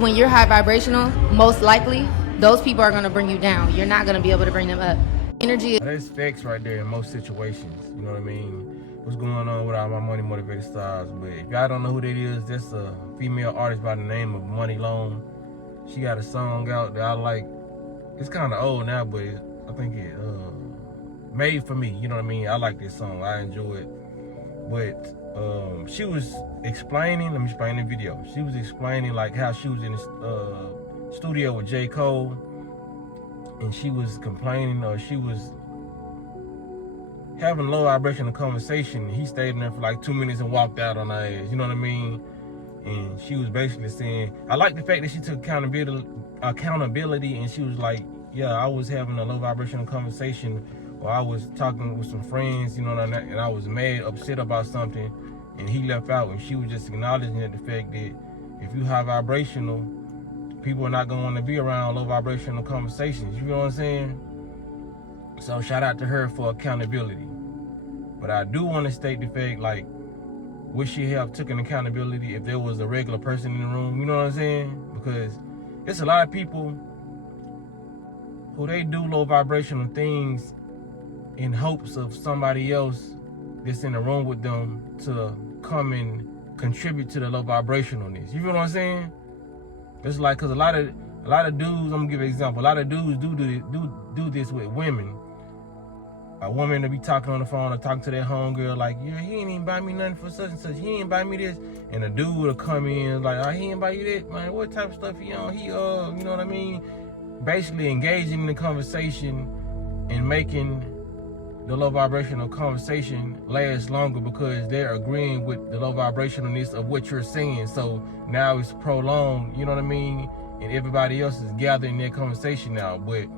When you're high vibrational, most likely, those people are going to bring you down. You're not going to be able to bring them up. Energy. That's facts right there in most situations. You know what I mean? What's going on with all my money motivated stars? But if y'all don't know who that is, that's a female artist by the name of Money Long. She got a song out that I like. It's kind of old now, but I think it made for me. You know what I mean? I like this song. I enjoy it. But she was explaining. Let me explain the video. She was explaining like how she was in the studio with J. Cole, and she was complaining, or she was having low vibrational conversation. He stayed in there for like 2 minutes and walked out on her ass. You know what I mean? And she was basically saying, I like the fact that she took accountability, and she was like, yeah, I was having a low vibrational conversation, or I was talking with some friends, you know, and I was mad, upset about something, and he left out, and she was just acknowledging that the fact that if you high vibrational, people are not going to want to be around low vibrational conversations. You know what I'm saying? So shout out to her for accountability. But I do want to state the fact, like, would she have taken accountability if there was a regular person in the room? You know what I'm saying? Because it's a lot of people who they do low vibrational things in hopes of somebody else that's in the room with them to come and contribute to the low vibrationalness. You feel what I'm saying? It's like, cause a lot of dudes, I'm gonna give an example. A lot of dudes do this with women. A woman to be talking on the phone or talking to their homegirl like, yeah, he ain't even buy me nothing for such and such. He ain't buy me this. And a dude will come in like, oh, he ain't buy you that, man. What type of stuff he on? He, you know what I mean? Basically engaging in the conversation and making the low vibrational conversation last longer because they're agreeing with the low vibrationalness of what you're saying. So now it's prolonged, you know what I mean? And everybody else is gathering their conversation now. But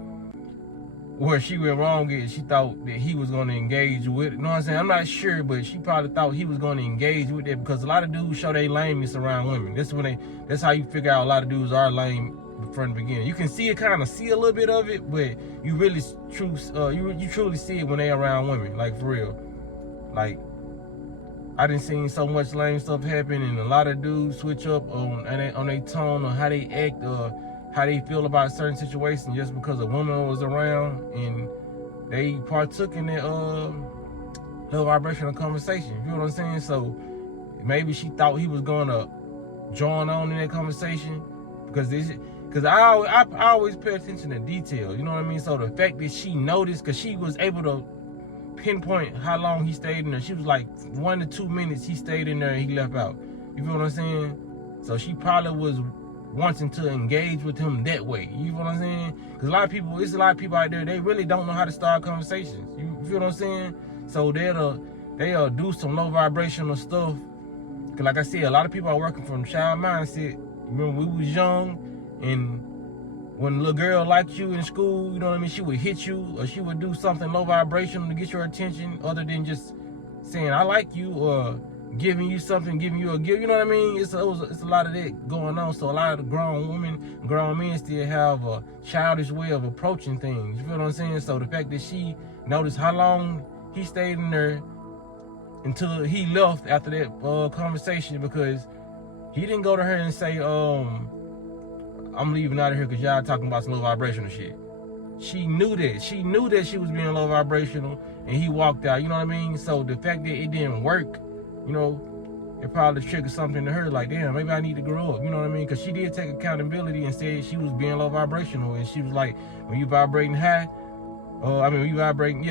where she went wrong is she thought that he was going to engage with it. You know what I'm saying? I'm not sure, but she probably thought he was going to engage with it because a lot of dudes show their lameness around women. That's how you figure out a lot of dudes are lame from the beginning. You can see it, kind of see a little bit of it, but you really you truly see it when they around women, like for real. Like, I done seen so much lame stuff happen, and a lot of dudes switch up on their tone or how they act or how they feel about certain situations just because a woman was around and they partook in that low vibrational conversation. You know what I'm saying? So maybe she thought he was gonna join on in that conversation because I always pay attention to detail. You know what I mean? So the fact that she noticed, because she was able to pinpoint how long he stayed in there. She was like 1 to 2 minutes he stayed in there and he left out. You feel what I'm saying? So she probably was wanting to engage with him that way. You feel what I'm saying? Because it's a lot of people out there, they really don't know how to start conversations. You feel what I'm saying? So they'll do some low vibrational stuff. Because like I said, a lot of people are working from child mindset. Remember, we was young, and when a little girl liked you in school, you know what I mean, she would hit you, or she would do something low vibrational to get your attention, other than just saying, I like you, or giving you something, giving you a gift. You know what I mean? It's a lot of that going on. So a lot of the grown women, grown men still have a childish way of approaching things. You feel what I'm saying? So the fact that she noticed how long he stayed in there until he left after that conversation, because he didn't go to her and say, I'm leaving out of here because y'all talking about some low vibrational shit. She knew that. She knew that she was being low vibrational, and he walked out. You know what I mean? So the fact that it didn't work, you know, it probably triggered something to her, like, damn, maybe I need to grow up. You know what I mean? Because she did take accountability and said she was being low vibrational, and she was like, when you vibrating high, when you vibrating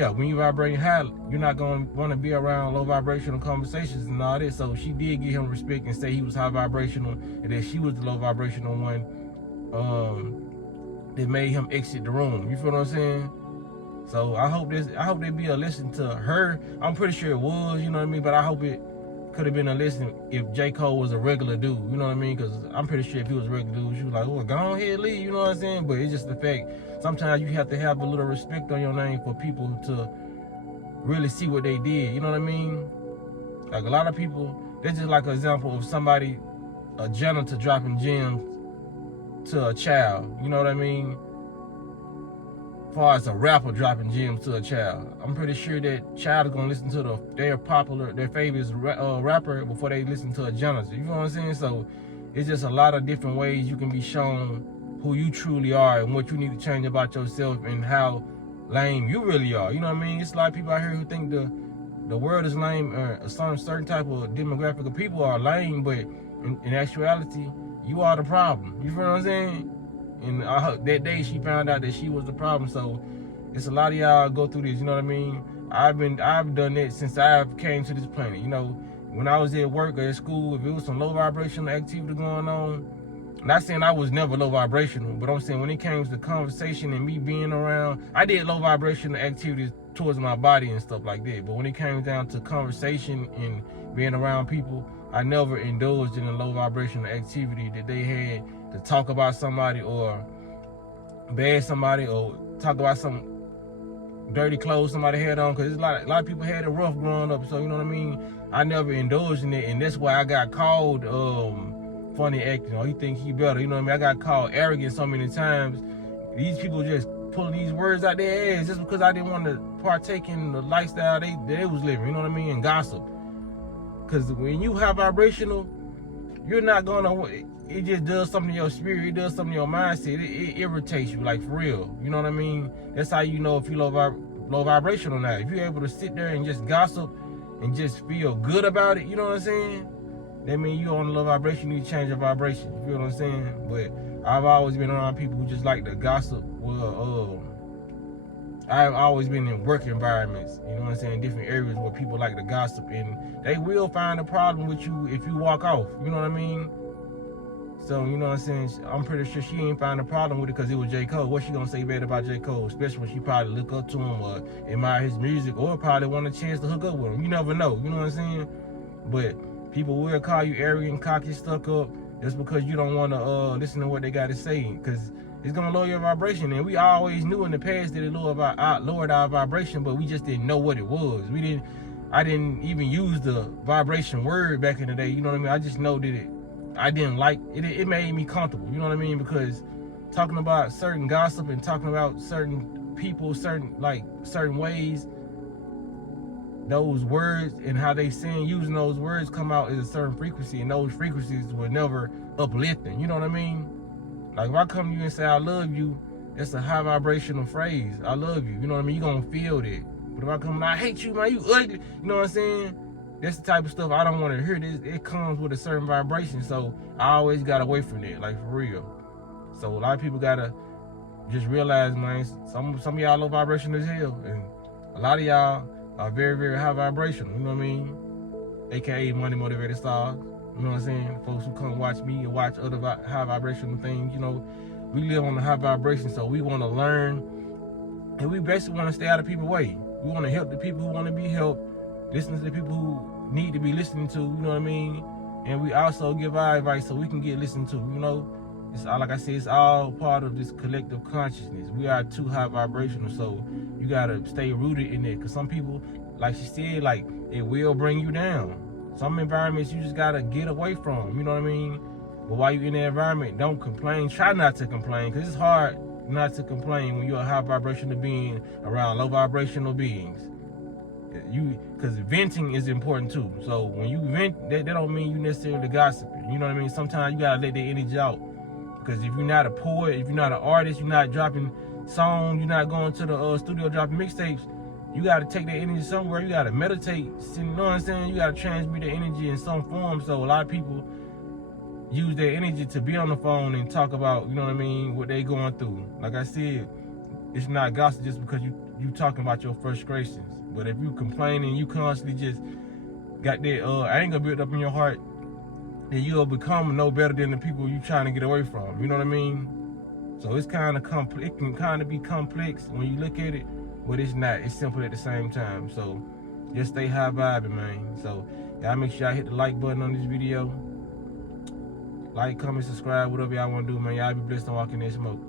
high, you're not going to want to be around low vibrational conversations and all this. So she did give him respect and say he was high vibrational, and that she was the low vibrational one that made him exit the room. You feel what I'm saying? So I hope they be a listen to her. I'm pretty sure it was, you know what I mean? But I hope it could have been a listen if J. Cole was a regular dude, you know what I mean? Because I'm pretty sure if he was a regular dude, she was like, oh, go ahead, leave, you know what I'm saying? But it's just the fact, sometimes you have to have a little respect on your name for people to really see what they did, you know what I mean? Like a lot of people, that's just like an example of somebody, a janitor dropping gems to a child, you know what I mean? As far as a rapper dropping gems to a child, I'm pretty sure that child is gonna listen to their favorite rapper before they listen to a janitor. You know what I'm saying? So it's just a lot of different ways you can be shown who you truly are and what you need to change about yourself and how lame you really are. You know what I mean? It's a lot of people out here who think the world is lame, or some certain type of demographic of people are lame, but in actuality, you are the problem. You feel what I'm saying? And that day she found out that she was the problem. So it's a lot of y'all go through this. You know what I mean? I've done it since I've came to this planet. You know, when I was at work or at school, if it was some low vibrational activity going on, not saying I was never low vibrational, but I'm saying when it came to the conversation and me being around, I did low vibrational activities towards my body and stuff like that. But when it came down to conversation and being around people, I never indulged in a low vibrational activity that they had to talk about somebody or bash somebody or talk about some dirty clothes somebody had on, because a lot of people had it rough growing up. So you know what I mean, I never indulged in it, and that's why I got called funny acting, or he think he better. You know what I mean? I got called arrogant so many times. These people just pulling these words out their ass just because I didn't want to partake in the lifestyle they was living. You know what I mean? And gossip. Because when you have vibrational, you're not gonna. It just does something to your spirit. It does something to your mindset. It irritates you, like, for real. You know what I mean? That's how you know if you low vibrational now. If you're able to sit there and just gossip and just feel good about it, you know what I'm saying? That means you're on the low vibration. You need to change your vibration. You feel what I'm saying? But I've always been around people who just like to gossip. Well, I've always been in work environments, you know what I'm saying, different areas where people like to gossip, and they will find a problem with you if you walk off, you know what I mean? So, you know what I'm saying, I'm pretty sure she ain't find a problem with it because it was J. Cole. What she gonna say bad about J. Cole? Especially when she probably look up to him or admire his music, or probably want a chance to hook up with him. You never know, you know what I'm saying? But people will call you arrogant, cocky, stuck up, just because you don't want to listen to what they got to say, because it's gonna lower your vibration. And we always knew in the past that it lowered our vibration, but we just didn't know what it was. I didn't even use the vibration word back in the day. You know what I mean? I just know that I didn't like it. It made me comfortable. You know what I mean? Because talking about certain gossip and talking about certain people, certain ways, those words and how they using those words come out as a certain frequency, and those frequencies were never uplifting. You know what I mean? Like, if I come to you and say I love you, that's a high vibrational phrase. I love you. You know what I mean? You're going to feel that. But if I come and I hate you, man, you ugly. You know what I'm saying? That's the type of stuff I don't want to hear. It comes with a certain vibration. So I always got away from that, like, for real. So a lot of people got to just realize, man, some of y'all low vibration as hell. And a lot of y'all are very, very high vibrational. You know what I mean? AKA money motivated stars. You know what I'm saying? Folks who come watch me and watch other high vibrational things, you know, we live on the high vibration, so we want to learn, and we basically want to stay out of people's way. We want to help the people who want to be helped, listen to the people who need to be listening to, you know what I mean? And we also give our advice so we can get listened to, you know? It's all, like I said, it's all part of this collective consciousness. We are too high vibrational, so you got to stay rooted in it, because some people, like she said, like, it will bring you down. Some environments you just gotta get away from, you know what I mean? But while you're in the environment, don't complain. Try not to complain, because it's hard not to complain when you're a high vibrational being around low vibrational beings. Because venting is important too. So when you vent, that don't mean you necessarily gossiping. You know what I mean? Sometimes you gotta let that energy out. Because if you're not a poet, if you're not an artist, you're not dropping songs, you're not going to the studio dropping mixtapes, you got to take that energy somewhere. You got to meditate. You know what I'm saying? You got to transmute the energy in some form. So a lot of people use their energy to be on the phone and talk about, you know what I mean, what they going through. Like I said, it's not gossip just because you talking about your frustrations. But if you complaining, you constantly just got that anger built up in your heart, then you'll become no better than the people you trying to get away from. You know what I mean? So it's kind of complex. It can kind of be complex when you look at it. But it's not. It's simple at the same time. So just stay high vibing, man. So y'all make sure y'all hit the like button on this video. Like, comment, subscribe, whatever y'all want to do, man. Y'all be blessed and walk in that smoke.